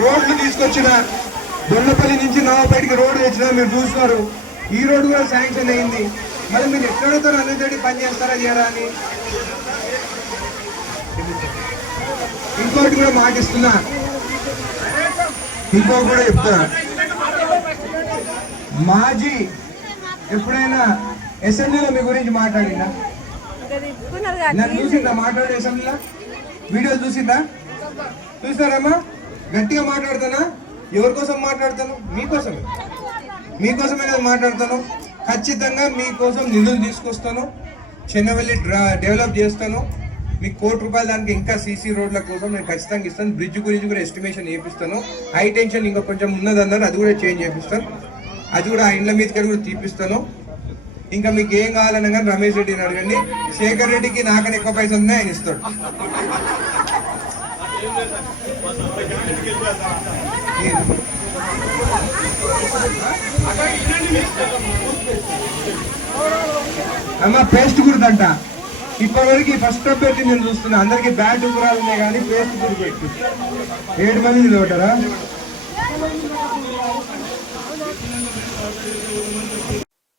రోడ్లు తీసుకొచ్చిన దొండపల్లి నుంచి నవాపేటకి రోడ్డు తెచ్చిన మీరు చూస్తున్నారు. ఈ రోడ్డు కూడా శాంక్షన్ అయింది. మరి మీరు ఎక్కడితో అన్నితోటి పని చేస్తారా చేయరా అని? ఇంకోటి కూడా మాటిస్తున్నా. ఇంకో కూడా చెప్తున్నా. మాజీ ఎప్పుడైనా అసెంబ్లీలో మీ గురించి మాట్లాడిందా? నన్ను చూసిందా? మాట్లాడే అసెంబ్లీలో? వీడియో చూసిందా? చూసారమ్మా? గట్టిగా మాట్లాడుతానా? ఎవరి కోసం మాట్లాడతాను? మీకోసమే మీకోసమే నేను మాట్లాడతాను. ఖచ్చితంగా మీకోసం నిధులు తీసుకొస్తాను. చిన్నవెల్లి డ్రా డెవలప్ చేస్తాను. మీకు కోటి రూపాయల దానికి ఇంకా సీసీ రోడ్ల కోసం నేను ఖచ్చితంగా ఇస్తాను. బ్రిడ్జ్ గురించి కూడా ఎస్టిమేషన్ చేపిస్తాను. హై టెన్షన్ ఇంకా కొంచెం ఉన్నదన్నారు అది కూడా చేంజ్ చేపిస్తాను. అది కూడా ఆ ఇండ్ల మీదకి కూడా తీపిస్తాను. ఇంకా మీకు ఏం కావాలన్నా కానీ రమేష్ రెడ్డిని అడగండి. శేఖర్ రెడ్డికి నాకని ఎక్కువ పైసలు ఉన్నాయి ఆయన ఇస్తాడు. అమ్మ పేస్ట్ గుర్తంట ఇప్పటివరకు ఫస్ట్ అభ్యర్థి నేను చూస్తున్నా. అందరికి బ్యాట్ గురాలు ఉన్నాయి కానీ పేస్ట్ గురి పెట్టి. ఏడు మంది నిలబడ్డారా?